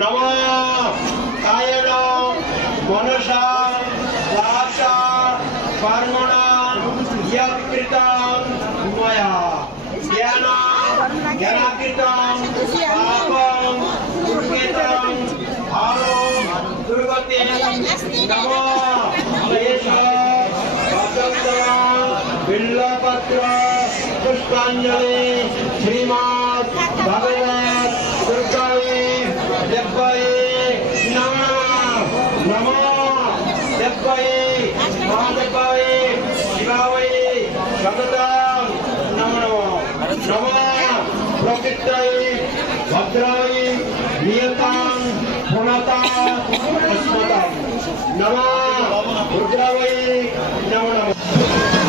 নম কায়ণ মনসা ভাষা কর্মণা ইয়ৎকৃতং ময়া জ্ঞান জ্ঞানাকৃতং পাপং দুর্গেতং ভারো দুর্গতে। নম এষ বিল্লপত্র, পুষ্পাঞ্জলি শ্রীমৎ వాసుదేవాయే మహాదేవాయే శివాయే సతతం నమో నమ ప్రకృత్యై భద్రాయ నియతాం పునతా అస్మతాం నమ రుద్రావై నమ నమ